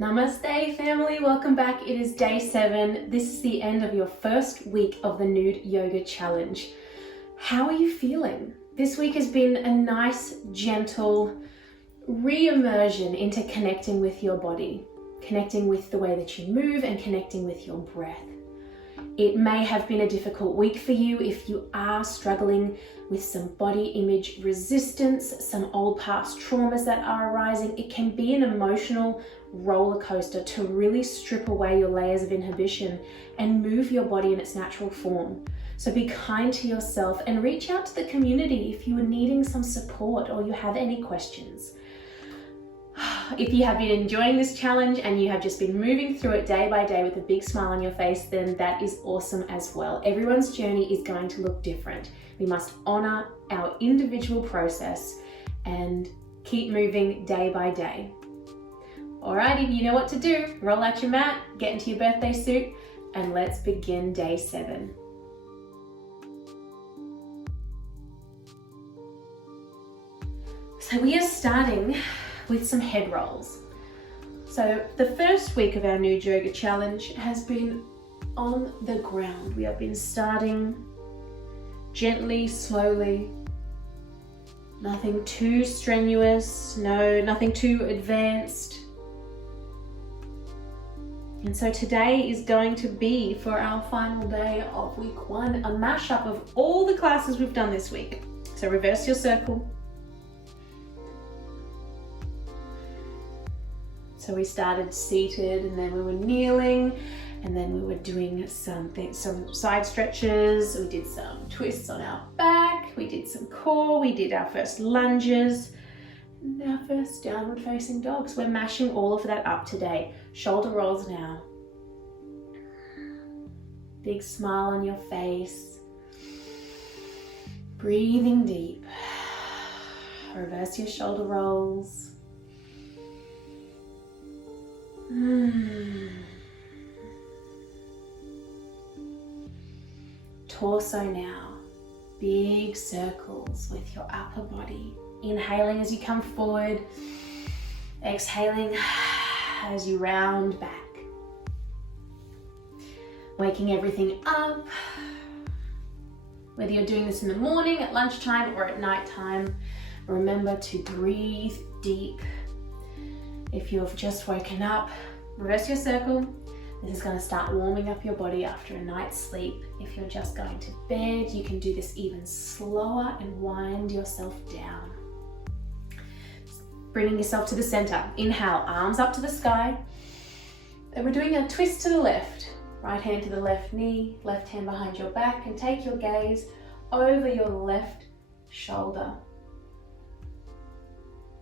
Namaste family, welcome back. It is day 7. This is the end of your first week of the Nude Yoga Challenge. How are you feeling? This week has been a nice, gentle re-immersion into connecting with your body, connecting with the way that you move and connecting with your breath. It may have been a difficult week for you if you are struggling with some body image resistance, some old past traumas that are arising. It can be an emotional roller coaster to really strip away your layers of inhibition and move your body in its natural form. So be kind to yourself and reach out to the community if you are needing some support or you have any questions. If you have been enjoying this challenge and you have just been moving through it day by day with a big smile on your face, then that is awesome as well. Everyone's journey is going to look different. We must honor our individual process and keep moving day by day. Alrighty, you know what to do. Roll out your mat, get into your birthday suit, and let's begin day 7. So we are starting with some head rolls. So the first week of our Nude Yoga Challenge has been on the ground. We have been starting gently, slowly, nothing too strenuous, nothing too advanced. And so today is going to be, for our final day of week 1, a mashup of all the classes we've done this week. So reverse your circle. So we started seated and then we were kneeling and then we were doing some side stretches. We did some twists on our back. We did some core. We did our first lunges and our first downward facing dogs. We're mashing all of that up today. Shoulder rolls now. Big smile on your face. Breathing deep. Reverse your shoulder rolls. Torso now, big circles with your upper body. Inhaling as you come forward, exhaling as you round back. Waking everything up. Whether you're doing this in the morning, at lunchtime, or at nighttime, remember to breathe deep. If you've just woken up, reverse your circle. This is going to start warming up your body after a night's sleep. If you're just going to bed, you can do this even slower and wind yourself down. Bringing yourself to the center. Inhale, arms up to the sky. Then we're doing a twist to the left. Right hand to the left knee, left hand behind your back, and take your gaze over your left shoulder.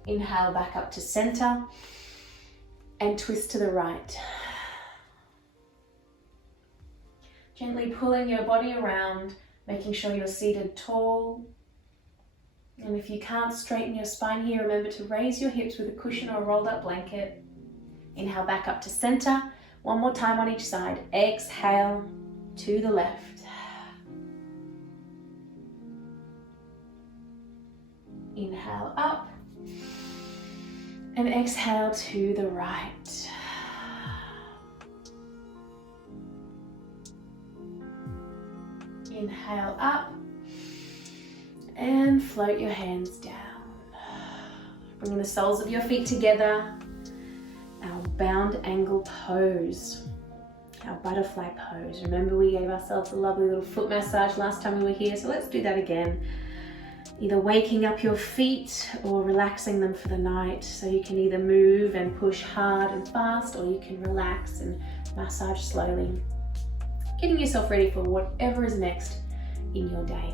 Inhale back up to center and twist to the right. Gently pulling your body around, making sure you're seated tall. And if you can't straighten your spine here, remember to raise your hips with a cushion or a rolled up blanket. Inhale back up to center. One more time on each side. Exhale to the left. Inhale up. And exhale to the right. Inhale up and float your hands down. Bringing the soles of your feet together. Our bound angle pose. Our butterfly pose. Remember we gave ourselves a lovely little foot massage last time we were here, so let's do that again. Either waking up your feet or relaxing them for the night. So you can either move and push hard and fast, or you can relax and massage slowly. Getting yourself ready for whatever is next in your day.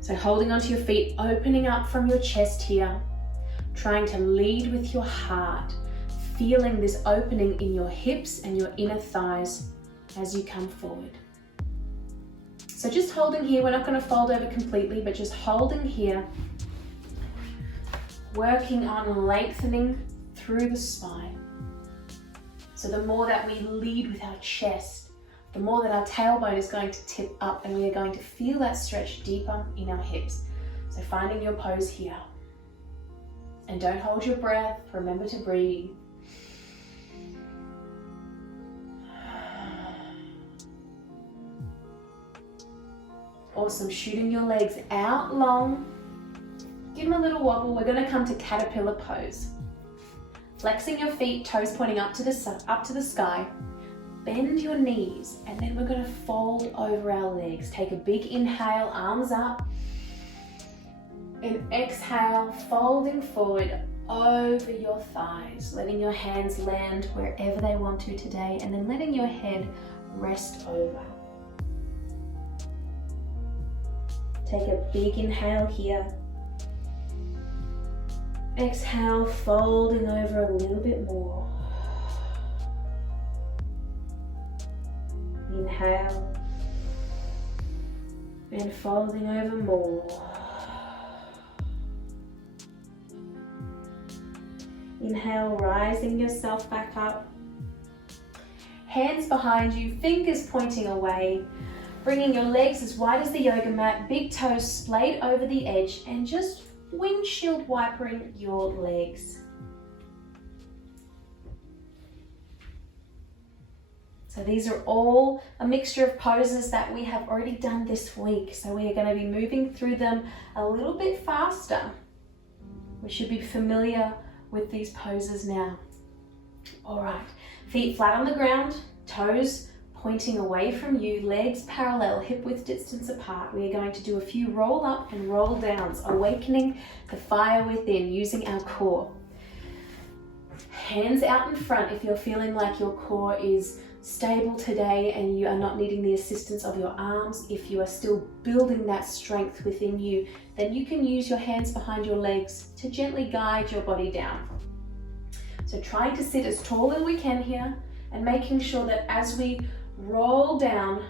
So holding onto your feet, opening up from your chest here, trying to lead with your heart, feeling this opening in your hips and your inner thighs as you come forward. So just holding here, we're not going to fold over completely, but just holding here, working on lengthening through the spine. So the more that we lead with our chest, the more that our tailbone is going to tip up and we are going to feel that stretch deeper in our hips. So finding your pose here. And don't hold your breath, remember to breathe. Awesome, shooting your legs out long. Give them a little wobble. We're gonna come to caterpillar pose. Flexing your feet, toes pointing up to the sky. Bend your knees, and then we're gonna fold over our legs. Take a big inhale, arms up. And exhale, folding forward over your thighs, letting your hands land wherever they want to today, and then letting your head rest over. Take a big inhale here. Exhale, folding over a little bit more. Inhale, and folding over more. Inhale, rising yourself back up. Hands behind you, fingers pointing away. Bringing your legs as wide as the yoga mat, big toes splayed over the edge, and just windshield wipering your legs. So these are all a mixture of poses that we have already done this week. So we are going to be moving through them a little bit faster. We should be familiar with these poses now. All right, feet flat on the ground, toes pointing away from you, legs parallel, hip width distance apart. We are going to do a few roll up and roll downs, awakening the fire within using our core. Hands out in front if you're feeling like your core is stable today and you are not needing the assistance of your arms. If you are still building that strength within you, then you can use your hands behind your legs to gently guide your body down. So trying to sit as tall as we can here and making sure that as we roll down,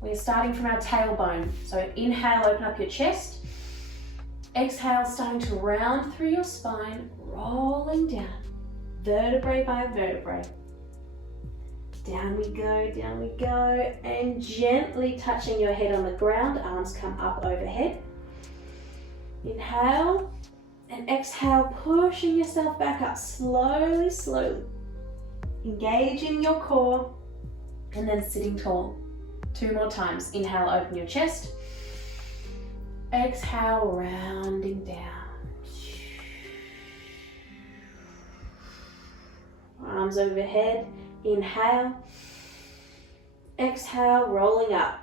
we're starting from our tailbone. So inhale, open up your chest. Exhale, starting to round through your spine, rolling down, vertebrae by vertebrae. Down we go, and gently touching your head on the ground, arms come up overhead. Inhale, and exhale, pushing yourself back up slowly, slowly. Engaging your core, and then sitting tall. 2 more times. Inhale, open your chest. Exhale, rounding down. Arms overhead. Inhale. Exhale, rolling up.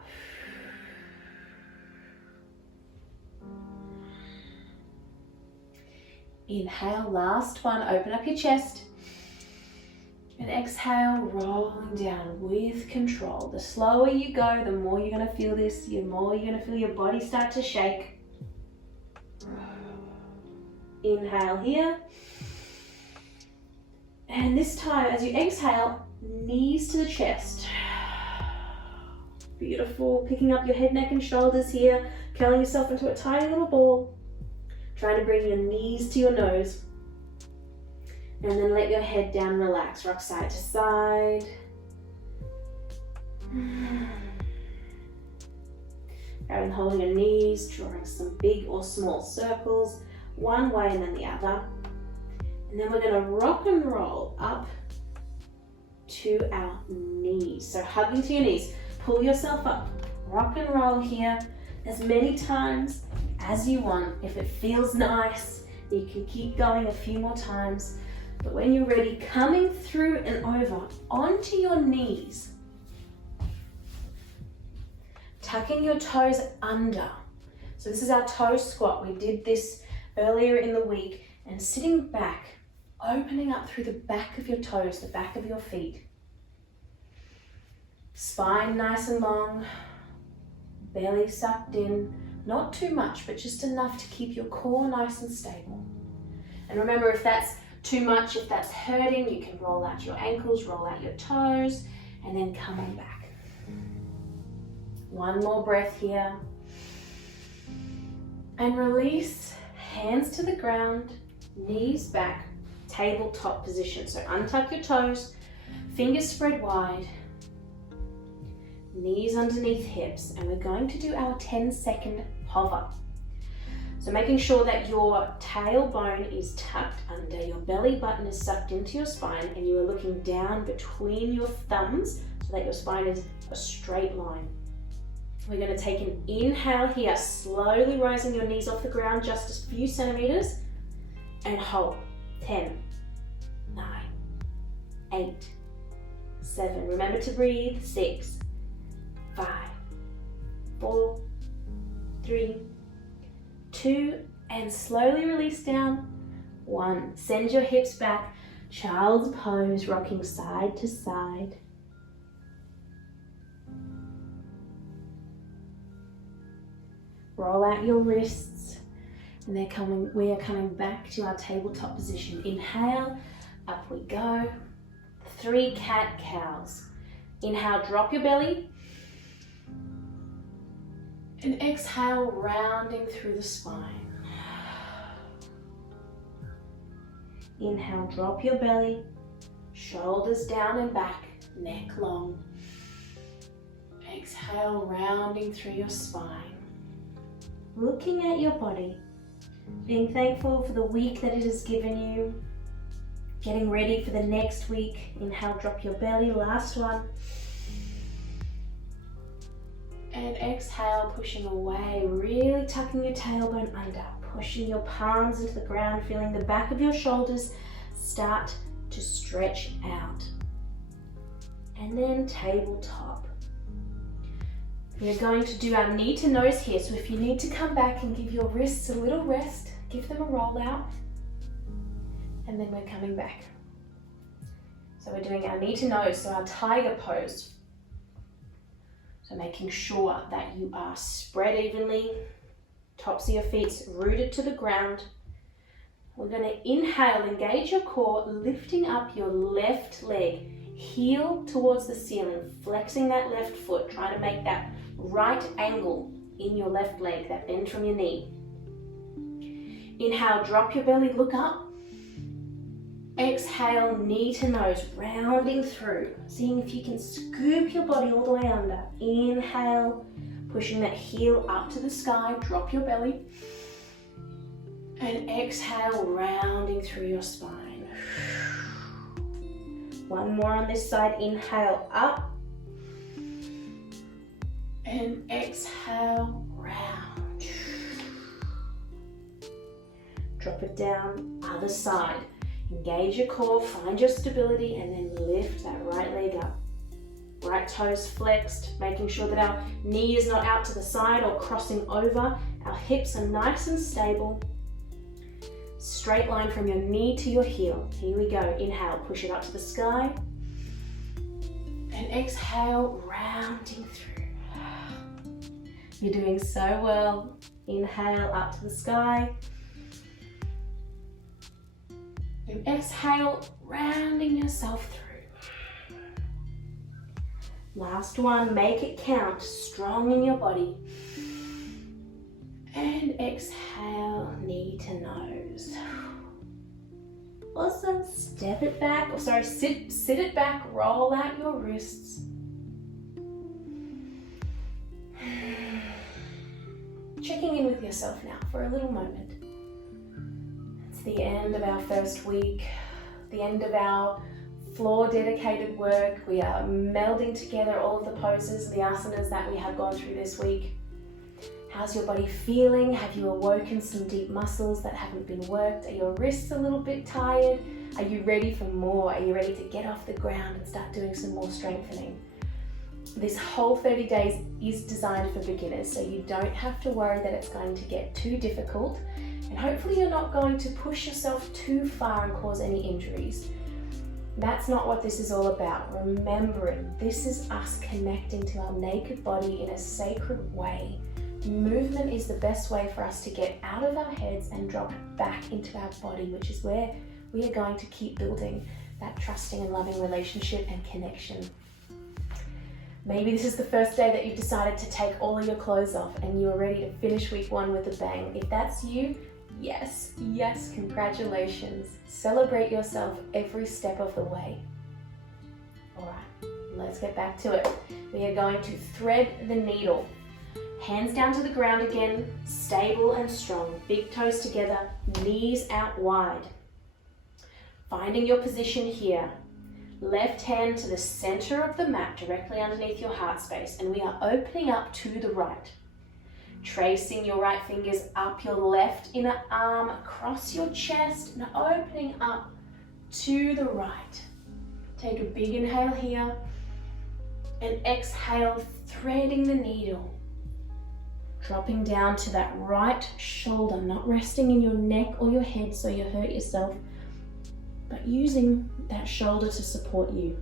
Inhale, last one. Open up your chest. And exhale, rolling down with control. The slower you go, the more you're going to feel this, the more you're going to feel your body start to shake. Inhale here. And this time, as you exhale, knees to the chest. Beautiful. Picking up your head, neck, and shoulders here. Curling yourself into a tiny little ball. Trying to bring your knees to your nose. And then let your head down, relax, rock side to side. Grabbing, holding your knees, drawing some big or small circles, one way and then the other. And then we're going to rock and roll up to our knees. So hugging to your knees, pull yourself up, rock and roll here as many times as you want. If it feels nice, you can keep going a few more times. But when you're ready, coming through and over onto your knees, tucking your toes under. So this is our toe squat. We did this earlier in the week, and sitting back, opening up through the back of your toes, the back of your feet. Spine nice and long, belly sucked in, not too much, but just enough to keep your core nice and stable. And remember, if that's too much, if that's hurting, you can roll out your ankles, roll out your toes, and then coming back. One more breath here. And release, hands to the ground, knees back, tabletop position. So untuck your toes, fingers spread wide, knees underneath hips, and we're going to do our 10-second hover. So making sure that your tailbone is tucked under, your belly button is sucked into your spine, and you are looking down between your thumbs so that your spine is a straight line. We're going to take an inhale here, slowly rising your knees off the ground just a few centimeters, and hold. 10, 9, 8, 7. Remember to breathe. 6, 5, 4, 3, 2, and slowly release down. 1. Send your hips back. Child's pose, rocking side to side. Roll out your wrists, and we are coming back to our tabletop position. Inhale, up we go. 3 cat-cows. Inhale, drop your belly. And exhale, rounding through the spine. Inhale, drop your belly. Shoulders down and back, neck long. Exhale, rounding through your spine. Looking at your body, being thankful for the week that it has given you, getting ready for the next week. Inhale, drop your belly, last one. And exhale, pushing away, really tucking your tailbone under, pushing your palms into the ground, feeling the back of your shoulders start to stretch out. And then tabletop. We're going to do our knee to nose here, so if you need to come back and give your wrists a little rest, give them a roll out, and then we're coming back. So we're doing our knee to nose, so our tiger pose. So making sure that you are spread evenly, tops of your feet rooted to the ground. We're going to inhale, engage your core, lifting up your left leg, heel towards the ceiling, flexing that left foot, trying to make that right angle in your left leg, that bend from your knee. Inhale, drop your belly, look up. Exhale, knee to nose, rounding through, seeing if you can scoop your body all the way under. Inhale, pushing that heel up to the sky, drop your belly. And exhale, rounding through your spine. One more on this side, inhale up. And exhale, round. Drop it down, other side. Engage your core, find your stability, and then lift that right leg up. Right toes flexed, making sure that our knee is not out to the side or crossing over. Our hips are nice and stable. Straight line from your knee to your heel. Here we go. Inhale, push it up to the sky. And exhale, rounding through. You're doing so well. Inhale, up to the sky. And exhale, rounding yourself through. Last one, make it count. Strong in your body. And exhale, knee to nose. Awesome. Step it back, sit it back, roll out your wrists. Checking in with yourself now for a little moment. It's the end of our first week, the end of our floor dedicated work. We are melding together all of the poses, the asanas that we have gone through this week. How's your body feeling? Have you awoken some deep muscles that haven't been worked? Are your wrists a little bit tired? Are you ready for more? Are you ready to get off the ground and start doing some more strengthening? This whole 30 days is designed for beginners, so you don't have to worry that it's going to get too difficult, and hopefully you're not going to push yourself too far and cause any injuries. That's not what this is all about. Remembering this is us connecting to our naked body in a sacred way. Movement is the best way for us to get out of our heads and drop back into our body, which is where we are going to keep building that trusting and loving relationship and connection. Maybe this is the first day that you've decided to take all of your clothes off and you are ready to finish week 1 with a bang. If that's you, yes, congratulations. Celebrate yourself every step of the way. All right, let's get back to it. We are going to thread the needle. Hands down to the ground again, stable and strong. Big toes together, knees out wide. Finding your position here. Left hand to the center of the mat, directly underneath your heart space, and we are opening up to the right. Tracing your right fingers up your left inner arm, across your chest, and opening up to the right. Take a big inhale here, and exhale, threading the needle. Dropping down to that right shoulder, not resting in your neck or your head so you hurt yourself, but using that shoulder to support you.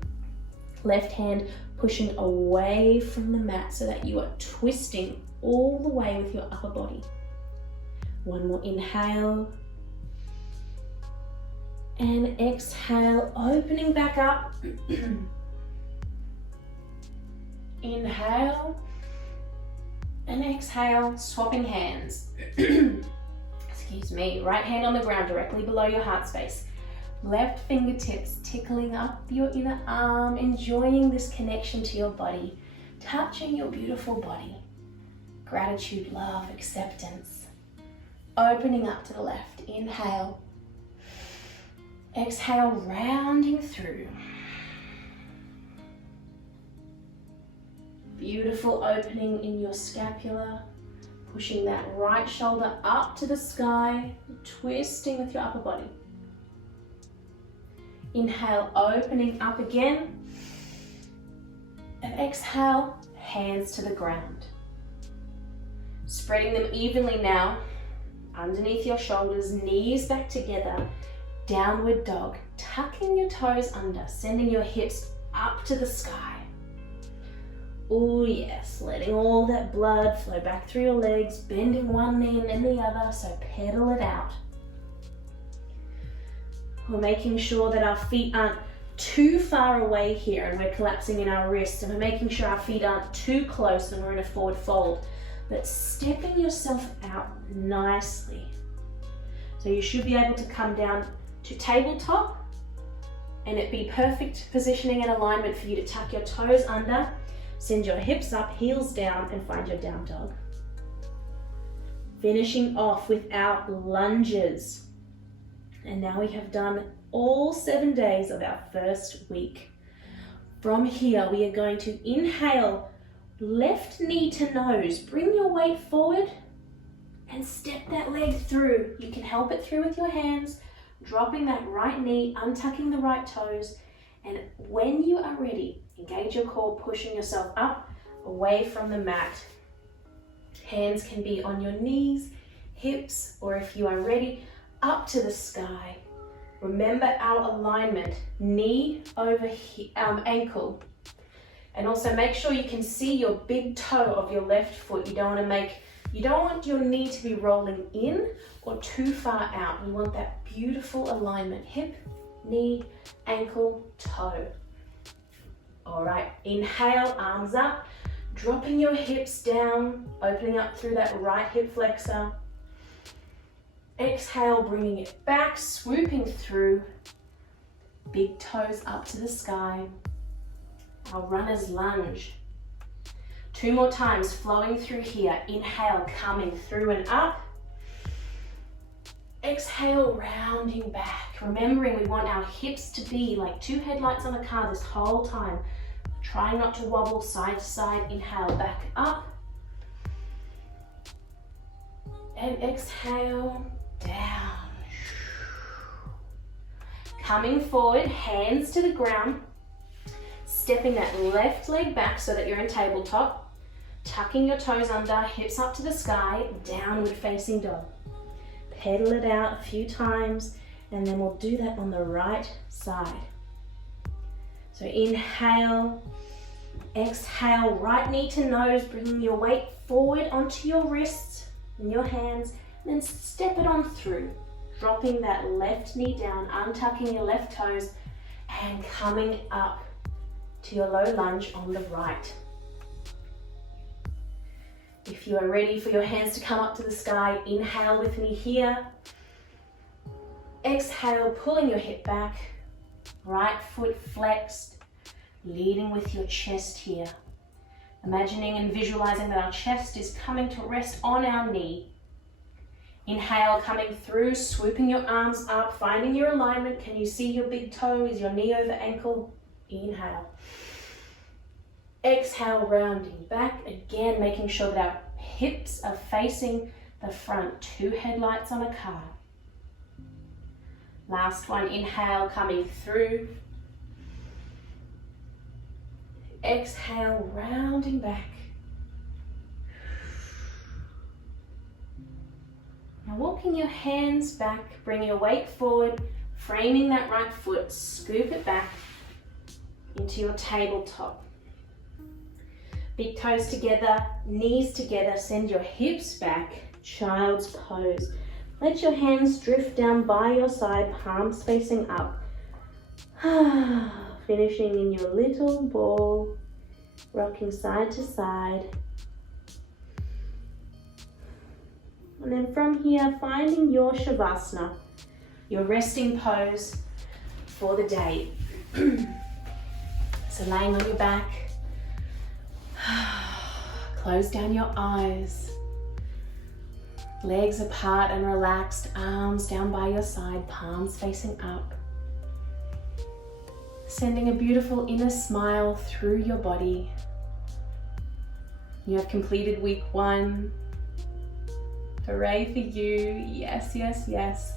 Left hand pushing away from the mat so that you are twisting all the way with your upper body. One more inhale. And exhale, opening back up. Inhale. And exhale, swapping hands. Excuse me. Right hand on the ground, directly below your heart space. Left fingertips tickling up your inner arm, enjoying this connection to your body, touching your beautiful body. Gratitude, love, acceptance. Opening up to the left. Inhale. Exhale, rounding through. Beautiful opening in your scapula. Pushing that right shoulder up to the sky, twisting with your upper body. Inhale, opening up again. And exhale, hands to the ground. Spreading them evenly now, underneath your shoulders, knees back together, downward dog, tucking your toes under, sending your hips up to the sky. Oh yes, letting all that blood flow back through your legs, bending one knee and then the other, so pedal it out. We're making sure that our feet aren't too far away here and we're collapsing in our wrists, and we're making sure our feet aren't too close and we're in a forward fold, but stepping yourself out nicely. So you should be able to come down to tabletop and it be perfect positioning and alignment for you to tuck your toes under, send your hips up, heels down, and find your down dog. Finishing off with our lunges. And now we have done all 7 days of our first week. From here, we are going to inhale, left knee to nose. Bring your weight forward and step that leg through. You can help it through with your hands, dropping that right knee, untucking the right toes. And when you are ready, engage your core, pushing yourself up, away from the mat. Hands can be on your knees, hips, or if you are ready, up to the sky. Remember our alignment, knee over ankle. And also make sure you can see your big toe of your left foot. You don't want your knee to be rolling in or too far out. You want that beautiful alignment, hip, knee, ankle, toe. All right, inhale, arms up, dropping your hips down, opening up through that right hip flexor. Exhale, bringing it back, swooping through, big toes up to the sky. Our runner's lunge. 2 more times, flowing through here. Inhale, coming through and up. Exhale, rounding back. Remembering we want our hips to be like 2 headlights on a car this whole time. Try not to wobble side to side. Inhale, back up. And exhale, down. Coming forward, hands to the ground. Stepping that left leg back so that you're in tabletop. Tucking your toes under, hips up to the sky, downward facing dog. Pedal it out a few times, and then we'll do that on the right side. So inhale, exhale, right knee to nose, bringing your weight forward onto your wrists and your hands, and then step it on through, dropping that left knee down, untucking your left toes, and coming up to your low lunge on the right. If you are ready for your hands to come up to the sky, inhale with me here. Exhale, pulling your hip back, right foot flexed, leading with your chest here. Imagining and visualizing that our chest is coming to rest on our knee. Inhale, coming through, swooping your arms up, finding your alignment. Can you see your big toe? Is your knee over ankle? Inhale. Exhale, rounding back. Again, making sure that our hips are facing the front. 2 headlights on a car. Last one, inhale, coming through. Exhale, rounding back. Now walking your hands back, bring your weight forward, framing that right foot, scoop it back into your tabletop. Big toes together, knees together, send your hips back, child's pose. Let your hands drift down by your side, palms facing up. Finishing in your little ball, rocking side to side. And then from here, finding your shavasana, your resting pose for the day. So laying on your back, close down your eyes, legs apart and relaxed, arms down by your side, palms facing up. Sending a beautiful inner smile through your body. You have completed week 1. Hooray for you. Yes, yes, yes.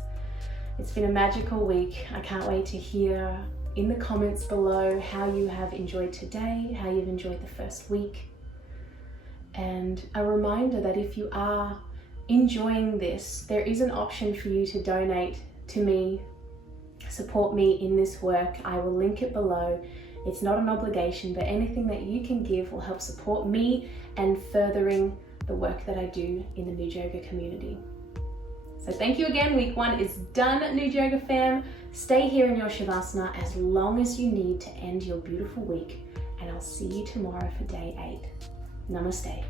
It's been a magical week. I can't wait to hear in the comments below how you have enjoyed today, how you've enjoyed the first week. And a reminder that if you are enjoying this, there is an option for you to donate to me, support me in this work. I will link it below. It's not an obligation, but anything that you can give will help support me and furthering the work that I do in the Nude Yoga community. So thank you again. Week 1 is done, Nude Yoga fam. Stay here in your shavasana as long as you need to end your beautiful week, and I'll see you tomorrow for day 8. Namaste.